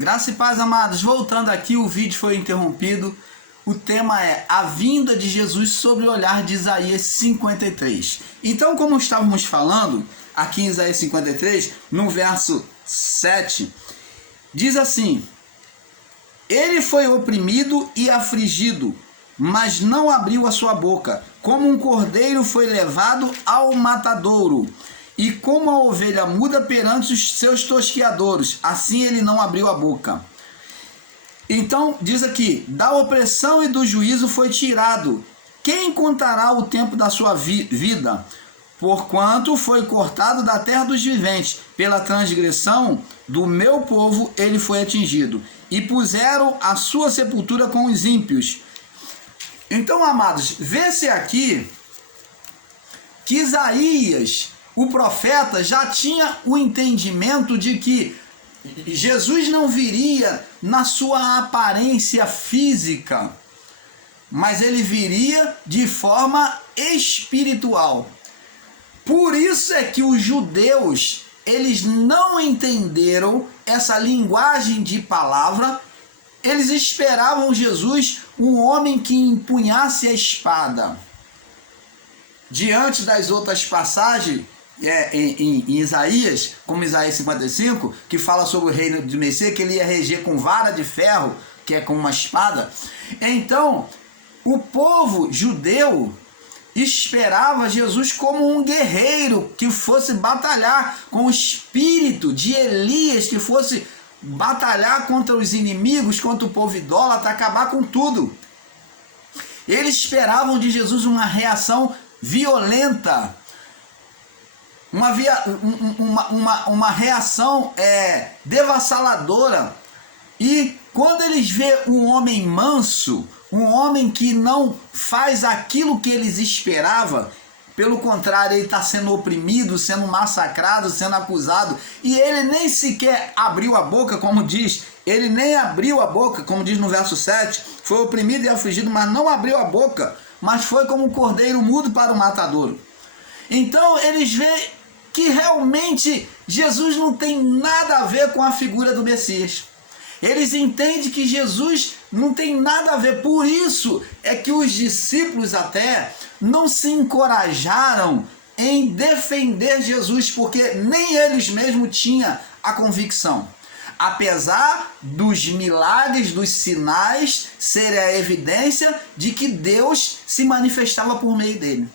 Graça e paz, amados. Voltando aqui, o vídeo foi interrompido. O tema é a vinda de Jesus sob o olhar de Isaías 53. Então, como estávamos falando, aqui em Isaías 53, no verso 7, diz assim: Ele foi oprimido e afligido, mas não abriu a sua boca. Como um cordeiro foi levado ao matadouro, e como a ovelha muda perante os seus tosquiadores, assim ele não abriu a boca. Então, diz aqui, da opressão e do juízo foi tirado. Quem contará o tempo da sua vida? Porquanto foi cortado da terra dos viventes, pela transgressão do meu povo ele foi atingido. E puseram a sua sepultura com os ímpios. Então, amados, vê-se aqui que Isaías, o profeta, já tinha o entendimento de que Jesus não viria na sua aparência física, mas ele viria de forma espiritual. Por isso é que os judeus, eles não entenderam essa linguagem de palavra. Eles esperavam Jesus, um homem que empunhasse a espada. Diante das outras passagens em Isaías, como Isaías 55, que fala sobre o reino de Messias, que ele ia reger com vara de ferro, que é com uma espada. Então, o povo judeu esperava Jesus como um guerreiro que fosse batalhar com o espírito de Elias, que fosse batalhar contra os inimigos, contra o povo idólatra, acabar com tudo. Eles esperavam de Jesus uma reação violenta, uma reação devassaladora. E quando eles vê um homem manso, um homem que não faz aquilo que eles esperavam, pelo contrário, ele está sendo oprimido, sendo massacrado, sendo acusado, e ele nem sequer abriu a boca, como diz, ele nem abriu a boca, como diz no verso 7, foi oprimido e afligido, mas não abriu a boca, mas foi como um cordeiro mudo para o matadouro. Então eles veem que realmente Jesus não tem nada a ver com a figura do Messias. Eles entendem que Jesus não tem nada a ver. Por isso é que os discípulos até não se encorajaram em defender Jesus, porque nem eles mesmos tinham a convicção. Apesar dos milagres, dos sinais serem a evidência de que Deus se manifestava por meio dele.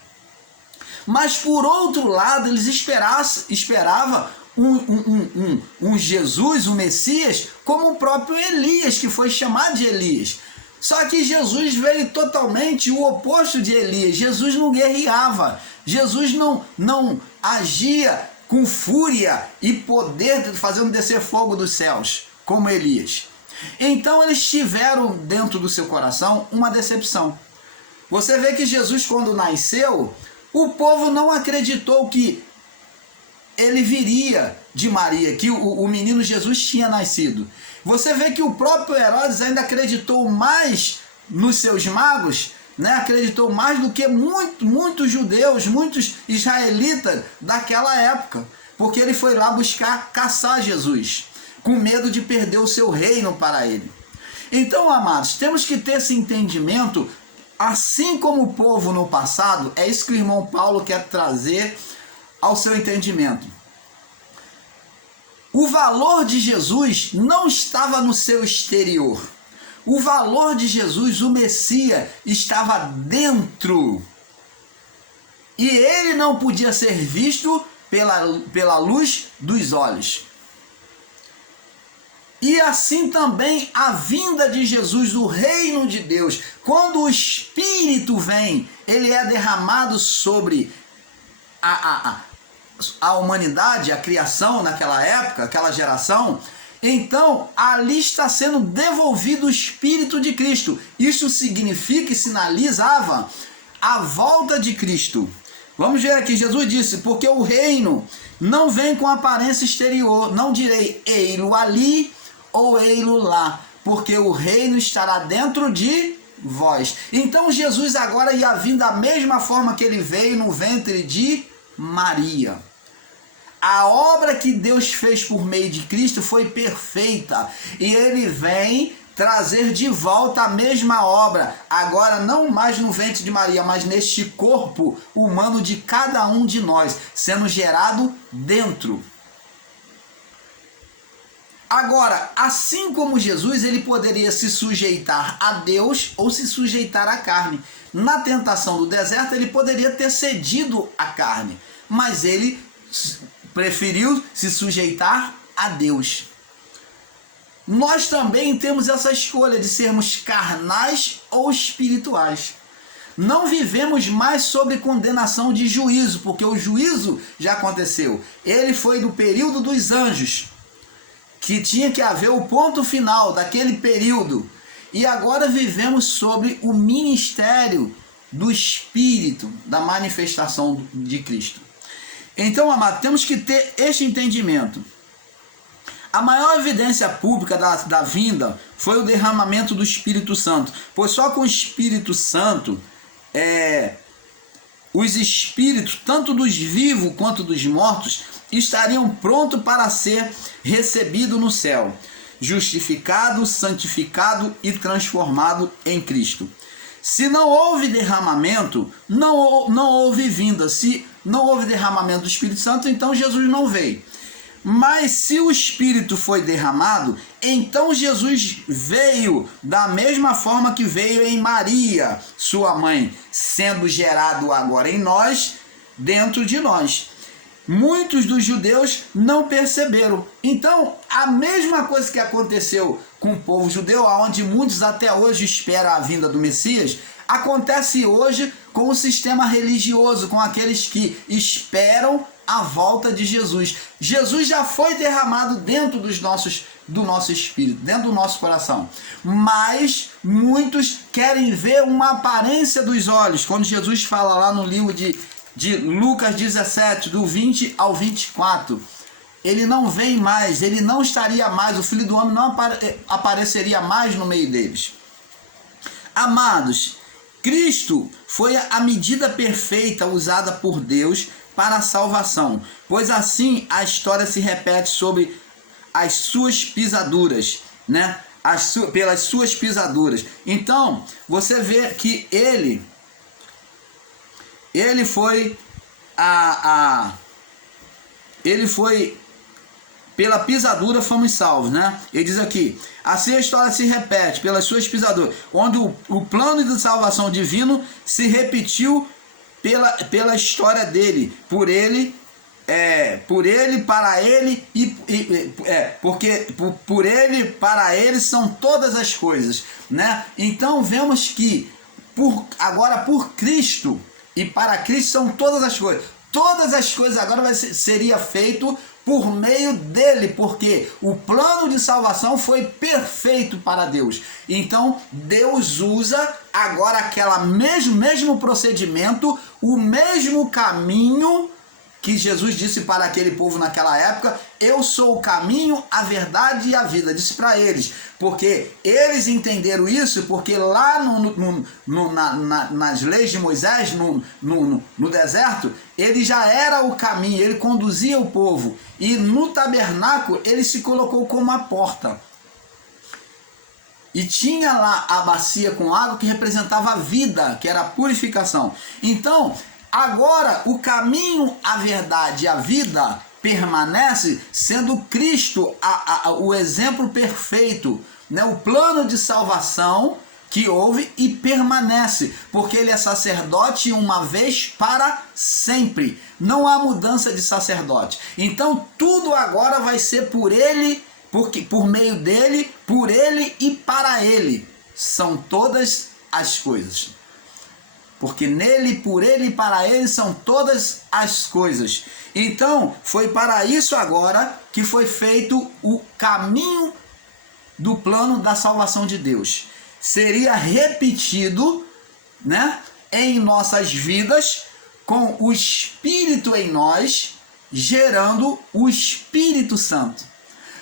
Mas por outro lado, eles esperavam um Jesus, um Messias, como o próprio Elias, que foi chamado de Elias. Só que Jesus veio totalmente o oposto de Elias. Jesus não guerreava, Jesus não agia com fúria e poder, fazendo descer fogo dos céus, como Elias. Então eles tiveram dentro do seu coração uma decepção. Você vê que Jesus, quando nasceu, o povo não acreditou que ele viria de Maria, que o menino Jesus tinha nascido. Você vê que o próprio Herodes ainda acreditou mais nos seus magos, né? Acreditou mais do que muitos judeus, muitos israelitas daquela época, porque ele foi lá buscar caçar Jesus, com medo de perder o seu reino para ele. Então, amados, temos que ter esse entendimento, assim como o povo no passado. É isso que o irmão Paulo quer trazer ao seu entendimento. O valor de Jesus não estava no seu exterior. O valor de Jesus, o Messias, estava dentro. E ele não podia ser visto pela luz dos olhos. E assim também a vinda de Jesus, do reino de Deus. Quando o Espírito vem, ele é derramado sobre a humanidade, a criação naquela época, aquela geração. Então, ali está sendo devolvido o Espírito de Cristo. Isso significa e sinalizava a volta de Cristo. Vamos ver aqui, Jesus disse, porque o reino não vem com aparência exterior, não direi ei-lo ali ou ei-lo lá, porque o reino estará dentro de vós. Então Jesus agora ia vir da mesma forma que ele veio no ventre de Maria. A obra que Deus fez por meio de Cristo foi perfeita e ele vem trazer de volta a mesma obra, agora não mais no ventre de Maria, mas neste corpo humano de cada um de nós, sendo gerado dentro. Agora, assim como Jesus, ele poderia se sujeitar a Deus ou se sujeitar à carne. Na tentação do deserto, ele poderia ter cedido à carne, mas ele preferiu se sujeitar a Deus. Nós também temos essa escolha de sermos carnais ou espirituais. Não vivemos mais sob condenação de juízo, porque o juízo já aconteceu. Ele foi do período dos anjos, que tinha que haver o ponto final daquele período. E agora vivemos sobre o ministério do Espírito, da manifestação de Cristo. Então, amado, temos que ter este entendimento. A maior evidência pública da vinda foi o derramamento do Espírito Santo, pois só com o Espírito Santo, os espíritos, tanto dos vivos quanto dos mortos, estariam prontos para ser recebidos no céu, justificado, santificado e transformado em Cristo. Se não houve derramamento, não houve vinda. Se não houve derramamento do Espírito Santo, então Jesus não veio. Mas se o Espírito foi derramado, então Jesus veio da mesma forma que veio em Maria, sua mãe, sendo gerado agora em nós, dentro de nós. Muitos dos judeus não perceberam. Então, a mesma coisa que aconteceu com o povo judeu, onde muitos até hoje esperam a vinda do Messias, acontece hoje com o sistema religioso, com aqueles que esperam a volta de Jesus. Jesus já foi derramado dentro do nosso espírito, dentro do nosso coração. Mas muitos querem ver uma aparência dos olhos. Quando Jesus fala lá no livro de Lucas 17, do 20 ao 24, ele não vem mais, ele não estaria mais, o Filho do Homem não apareceria mais no meio deles. Amados, Cristo foi a medida perfeita usada por Deus para a salvação, pois assim a história se repete sobre as suas pisaduras, né? Pelas suas pisaduras. Então, você vê que ele foi pela pisadura fomos salvos, né? Ele diz aqui: assim a história se repete pelas suas pisaduras, onde o plano de salvação divino se repetiu pela história dele, por ele, para ele porque por ele, para ele são todas as coisas, né? Então vemos que por Cristo e para Cristo são todas as coisas. Todas as coisas agora seria feito por meio dele, porque o plano de salvação foi perfeito para Deus. Então Deus usa agora mesmo procedimento, o mesmo caminho que Jesus disse para aquele povo naquela época: eu sou o caminho, a verdade e a vida. Disse para eles, porque eles entenderam isso, porque lá nas leis de Moisés, no deserto, ele já era o caminho, ele conduzia o povo. E no tabernáculo ele se colocou como a porta. E tinha lá a bacia com água que representava a vida, que era a purificação. Então, agora o caminho, a verdade e a vida permanece sendo Cristo o exemplo perfeito, né? O plano de salvação que houve e permanece, porque ele é sacerdote uma vez para sempre. Não há mudança de sacerdote. Então tudo agora vai ser por ele, por meio dele, por ele e para ele. São todas as coisas. Porque nele, por ele e para ele são todas as coisas. Então, foi para isso agora que foi feito o caminho do plano da salvação de Deus. Seria repetido, né, em nossas vidas, com o Espírito em nós, gerando o Espírito Santo.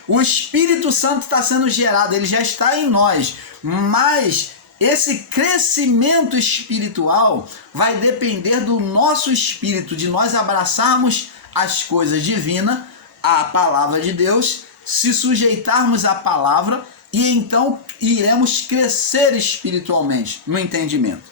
O Espírito Santo está sendo gerado, ele já está em nós, mas esse crescimento espiritual vai depender do nosso espírito, de nós abraçarmos as coisas divinas, a palavra de Deus, se sujeitarmos à palavra, e então iremos crescer espiritualmente no entendimento.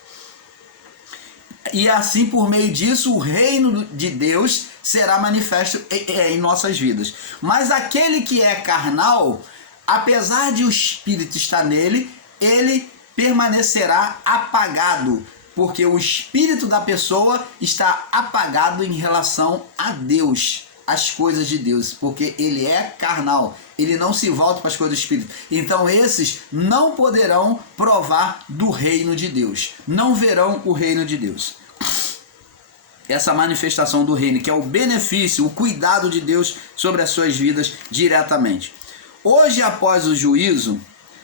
E assim, por meio disso, o reino de Deus será manifesto em nossas vidas. Mas aquele que é carnal, apesar de o Espírito estar nele, ele permanecerá apagado, porque o espírito da pessoa está apagado em relação a Deus, as coisas de Deus, porque ele é carnal, ele não se volta para as coisas do Espírito. Então esses não poderão provar do reino de Deus, não verão o reino de Deus. Essa manifestação do reino, que é o benefício, o cuidado de Deus sobre as suas vidas diretamente. Hoje, após o juízo,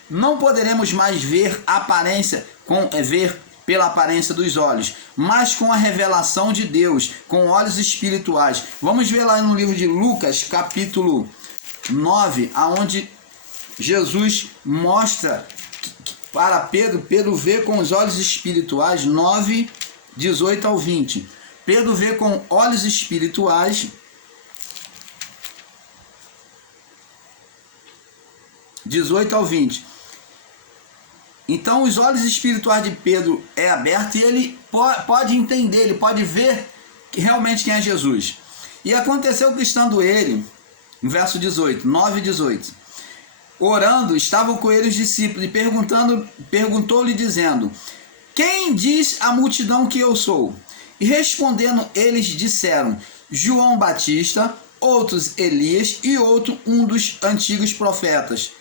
não poderemos mais ver a aparência, ver pela aparência dos olhos, mas com a revelação de Deus, com olhos espirituais. Vamos ver lá no livro de Lucas, capítulo 9, aonde Jesus mostra para Pedro, Pedro vê com os olhos espirituais, 9, 18 ao 20. Pedro vê com olhos espirituais, 18 ao 20. Então os olhos espirituais de Pedro é aberto e ele pode entender, ele pode ver realmente quem é Jesus. E aconteceu que estando ele, no verso 18, 9 e 18, orando, estavam com ele os discípulos e perguntou-lhe dizendo: quem diz a multidão que eu sou? E respondendo eles disseram: João Batista, outros Elias e outro um dos antigos profetas.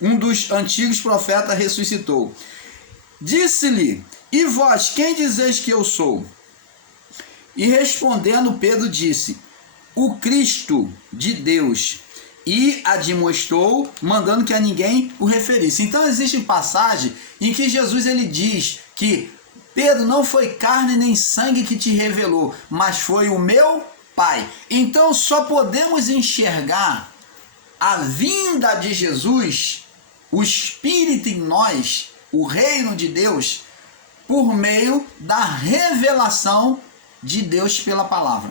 Um dos antigos profetas ressuscitou. Disse-lhe: e vós, quem dizeis que eu sou? E respondendo Pedro disse: o Cristo de Deus. E admoestou, mandando que a ninguém o referisse. Então existe passagem em que Jesus ele diz que Pedro, não foi carne nem sangue que te revelou, mas foi o meu Pai. Então só podemos enxergar a vinda de Jesus, o Espírito em nós, o reino de Deus, por meio da revelação de Deus pela palavra.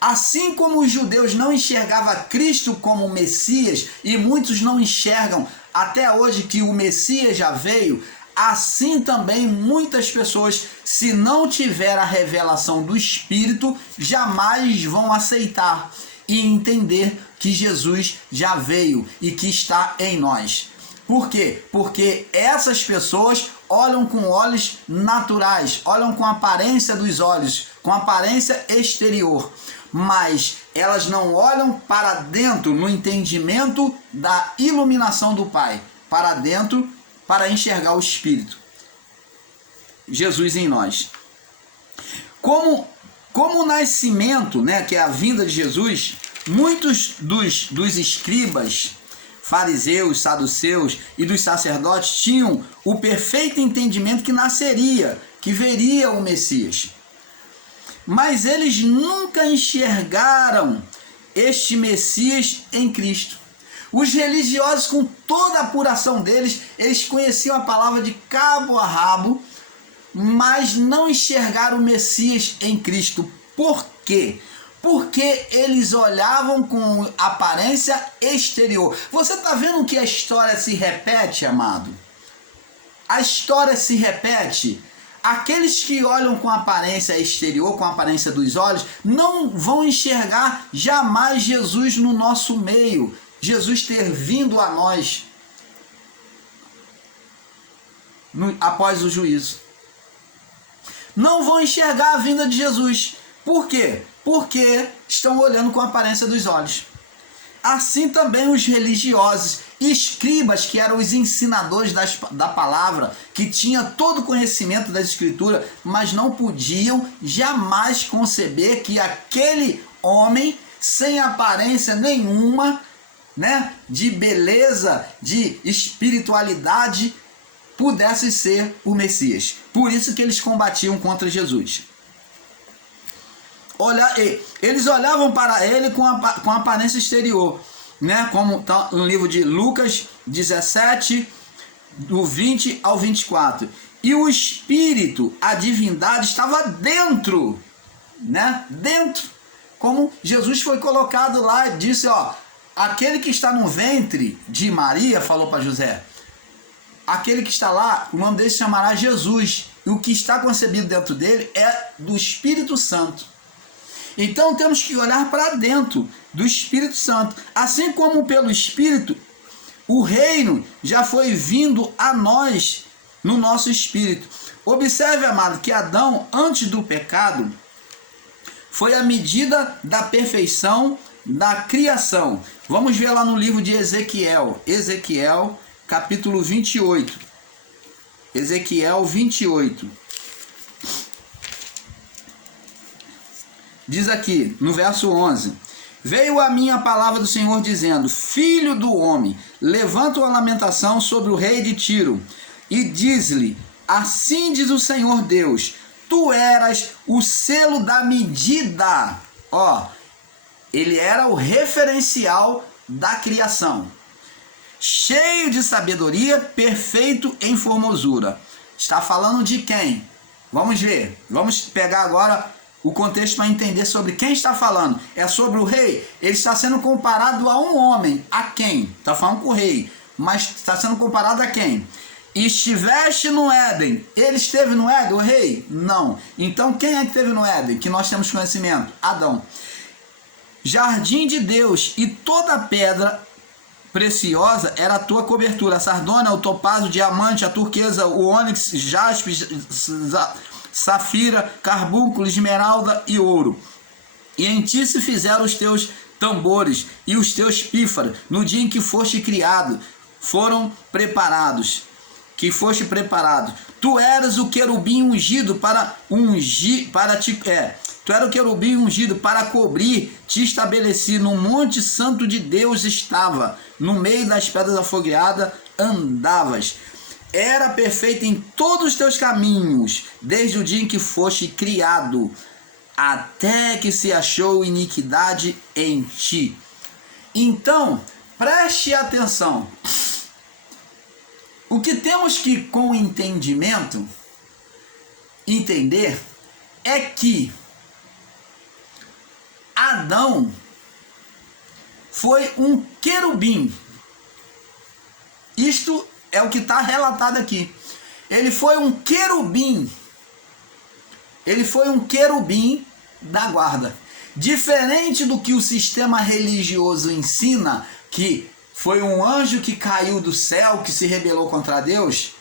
Assim como os judeus não enxergavam Cristo como Messias, e muitos não enxergam até hoje que o Messias já veio, assim também muitas pessoas, se não tiver a revelação do Espírito, jamais vão aceitar e entender que Jesus já veio e que está em nós. Por quê? Porque essas pessoas olham com olhos naturais, olham com a aparência dos olhos, com a aparência exterior, mas elas não olham para dentro no entendimento da iluminação do Pai, para dentro para enxergar o Espírito. Jesus em nós. Como o nascimento, que é a vinda de Jesus, muitos dos escribas, fariseus, saduceus e dos sacerdotes tinham o perfeito entendimento que nasceria, que veria o Messias. Mas eles nunca enxergaram este Messias em Cristo. Os religiosos, com toda a apuração deles, eles conheciam a palavra de cabo a rabo, mas não enxergaram o Messias em Cristo. Por quê? Porque eles olhavam com aparência exterior. Você está vendo que a história se repete, amado? A história se repete. Aqueles que olham com aparência exterior, com a aparência dos olhos, não vão enxergar jamais Jesus no nosso meio. Jesus ter vindo a nós após o juízo. Não vão enxergar a vinda de Jesus. Por quê? Porque estão olhando com a aparência dos olhos. Assim também os religiosos, escribas, que eram os ensinadores da palavra, que tinham todo o conhecimento das escrituras, mas não podiam jamais conceber que aquele homem, sem aparência nenhuma, de beleza, de espiritualidade, pudesse ser o Messias. Por isso que eles combatiam contra Jesus. Eles olhavam para ele com a aparência exterior, como está no livro de Lucas 17, do 20 ao 24. E o Espírito, a divindade, estava dentro né? Dentro. Como Jesus foi colocado lá e disse, ó, aquele que está no ventre de Maria, falou para José, aquele que está lá, o nome dele se chamará Jesus. E o que está concebido dentro dele é do Espírito Santo. Então temos que olhar para dentro do Espírito Santo. Assim como pelo Espírito, o reino já foi vindo a nós no nosso espírito. Observe, amado, que Adão, antes do pecado, foi a medida da perfeição da criação. Vamos ver lá no livro de Ezequiel. Ezequiel, capítulo 28. Ezequiel 28. Diz aqui, no verso 11: Veio a mim a palavra do Senhor dizendo, filho do homem, levanta uma lamentação sobre o rei de Tiro, e diz-lhe, assim diz o Senhor Deus, tu eras o selo da medida. Ó, ele era o referencial da criação. Cheio de sabedoria, perfeito em formosura. Está falando de quem? Vamos ver. Vamos pegar agora o contexto para entender sobre quem está falando. É sobre o rei. Ele está sendo comparado a um homem. A quem? Está falando com o rei. Mas está sendo comparado a quem? Estiveste no Éden. Ele esteve no Éden, o rei? Não. Então quem é que esteve no Éden? Que nós temos conhecimento? Adão. Jardim de Deus, e toda pedra preciosa era a tua cobertura. A sardônia, o topázio, o diamante, a turquesa, o ônix, jaspe, safira, carbúnculo, esmeralda e ouro. E em ti se fizeram os teus tambores e os teus pífaros. No dia em que foste criado, foram preparados. Que foste preparado. Tu eras o querubim ungido para ungir, para te... Tu era o querubim ungido para cobrir, te estabeleci no monte santo de Deus estava, no meio das pedras afogueadas andavas. Era perfeito em todos os teus caminhos, desde o dia em que foste criado, até que se achou iniquidade em ti. Então, preste atenção. O que temos que, com entendimento, entender é que Adão foi um querubim. Isto é o que está relatado aqui. Ele foi um querubim. Ele foi um querubim da guarda. Diferente do que o sistema religioso ensina, que foi um anjo que caiu do céu, que se rebelou contra Deus.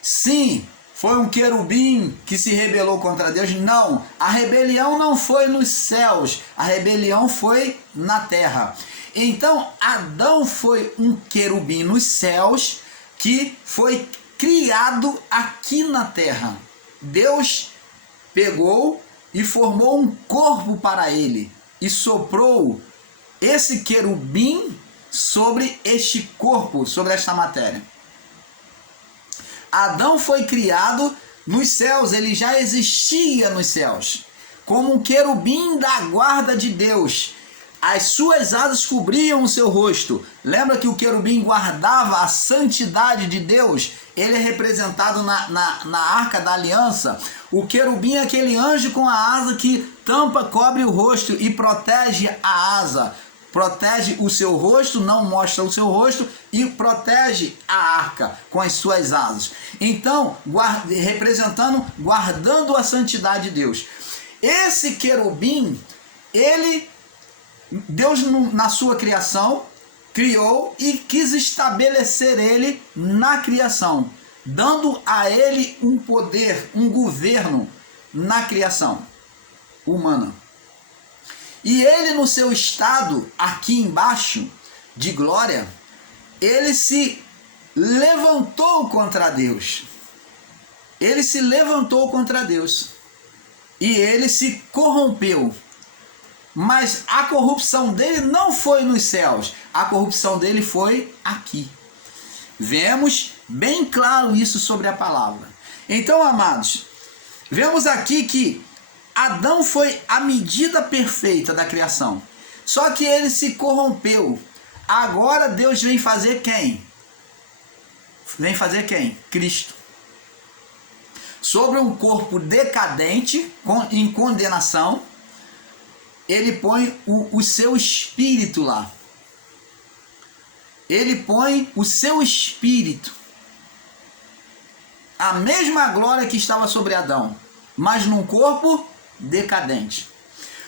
Sim, foi um querubim que se rebelou contra Deus. Não, a rebelião não foi nos céus, a rebelião foi na terra. Então, Adão foi um querubim nos céus que foi criado aqui na terra. Deus pegou e formou um corpo para ele e soprou esse querubim sobre este corpo, sobre esta matéria. Adão foi criado nos céus, ele já existia nos céus, como um querubim da guarda de Deus. As suas asas cobriam o seu rosto. Lembra que o querubim guardava a santidade de Deus? Ele é representado na arca da aliança. O querubim é aquele anjo com a asa que tampa, cobre o rosto e protege a asa. Protege o seu rosto, não mostra o seu rosto e protege a arca com as suas asas. Então, guardando a santidade de Deus. Esse querubim, Deus na sua criação criou e quis estabelecer ele na criação, dando a ele um poder, um governo na criação humana. E ele, no seu estado aqui embaixo de glória, ele se levantou contra Deus. Ele se levantou contra Deus. E ele se corrompeu. Mas a corrupção dele não foi nos céus. A corrupção dele foi aqui. Vemos bem claro isso sobre a palavra. Então, amados, vemos aqui que Adão foi a medida perfeita da criação. Só que ele se corrompeu. Agora Deus vem fazer quem? Vem fazer quem? Cristo. Sobre um corpo decadente, em condenação, ele põe o seu espírito lá. Ele põe o seu espírito. A mesma glória que estava sobre Adão, mas num corpo decadente.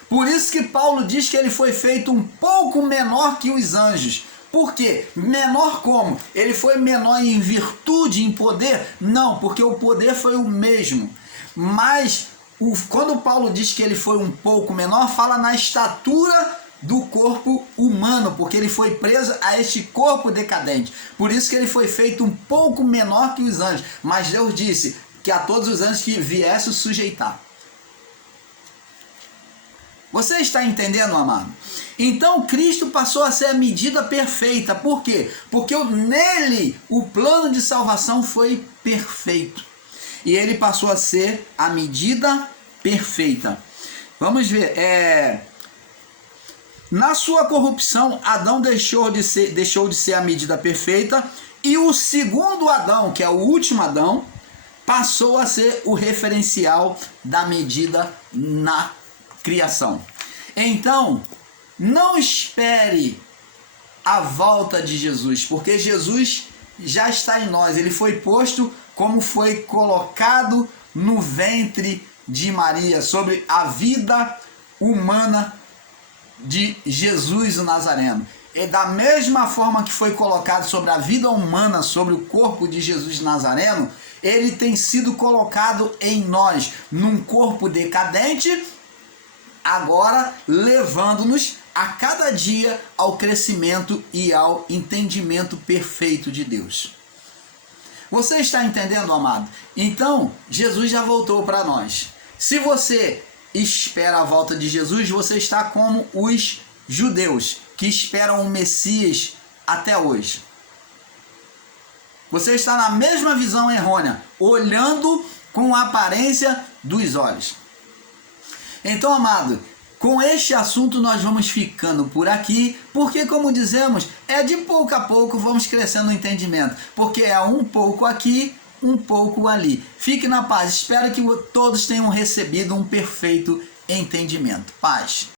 Por isso que Paulo diz que ele foi feito um pouco menor que os anjos. Por quê? Menor como? Ele foi menor em virtude, em poder? Não, porque o poder foi o mesmo. Mas quando Paulo diz que ele foi um pouco menor, fala na estatura do corpo humano, porque ele foi preso a este corpo decadente. Por isso que ele foi feito um pouco menor que os anjos. Mas Deus disse que a todos os anjos que viesse o sujeitar. Você está entendendo, amado? Então Cristo passou a ser a medida perfeita. Por quê? Porque nele o plano de salvação foi perfeito. E ele passou a ser a medida perfeita. Vamos ver. Na sua corrupção, Adão deixou de ser a medida perfeita. E o segundo Adão, que é o último Adão, passou a ser o referencial da medida na criação. Então, não espere a volta de Jesus, porque Jesus já está em nós. Ele foi posto como foi colocado no ventre de Maria, sobre a vida humana de Jesus o Nazareno. E da mesma forma que foi colocado sobre a vida humana, sobre o corpo de Jesus Nazareno, ele tem sido colocado em nós, num corpo decadente, agora levando-nos a cada dia ao crescimento e ao entendimento perfeito de Deus. Você está entendendo, amado? Então, Jesus já voltou para nós. Se você espera a volta de Jesus, você está como os judeus, que esperam o Messias até hoje. Você está na mesma visão errônea, olhando com a aparência dos olhos. Então, amado, com este assunto nós vamos ficando por aqui, porque, como dizemos, é de pouco a pouco vamos crescendo no entendimento, porque é um pouco aqui, um pouco ali. Fique na paz, espero que todos tenham recebido um perfeito entendimento. Paz.